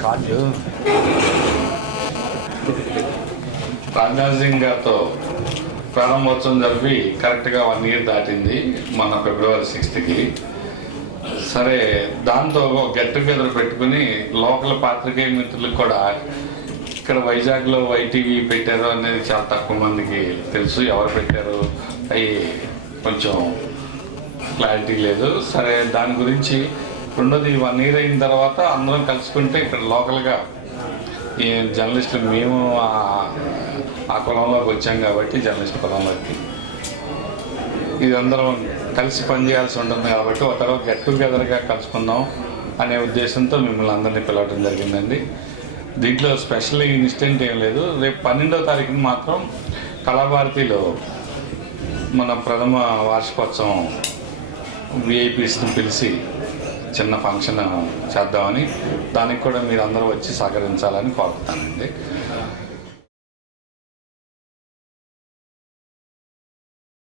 కాళ్ళు రాజ్నాథ్ సింగ్ గారితో ప్రారంభోత్సవం జరిపి కరెక్ట్గా వన్ ఇయర్ దాటింది మన ఫిబ్రవరి సిక్స్త్కి సరే దాంతో గెట్ టుగెదర్ పెట్టుకుని లోకల్ పాత్రికేయ మిత్రులకు కూడా ఇక్కడ వైజాగ్లో వైటీవీ పెట్టారు అనేది చాలా తక్కువ మందికి తెలుసు ఎవరు పెట్టారు అవి కొంచెం క్లారిటీ లేదు. సరే దాని గురించి రెండోది వన్ ఇయర్ అయిన తర్వాత అందరం కలుసుకుంటే ఇక్కడ లోకల్గా ఈ జర్నలిస్టులు మేము ఆ- కులంలోకి వచ్చాం కాబట్టి జర్నలిస్ట్ కులంలోకి ఇది అందరం కలిసి పనిచేయాల్సి ఉంటుంది కాబట్టి ఒక తర్వాత గెట్ టుగెదర్గా కలుసుకుందాం అనే ఉద్దేశంతో మిమ్మల్ని అందరినీ పిలవడం జరిగిందండి. దీంట్లో స్పెషల్ ఇన్సిడెంట్ ఏం లేదు. రేపు పన్నెండో తారీఖున మాత్రం కళాభారతిలో మన ప్రథమ వార్షికోత్సవం విఐపీస్ని పిలిచి చిన్న ఫంక్షన్ చేద్దామని దానికి కూడా మీరు అందరూ వచ్చి సహకరించాలని కోరుతానండి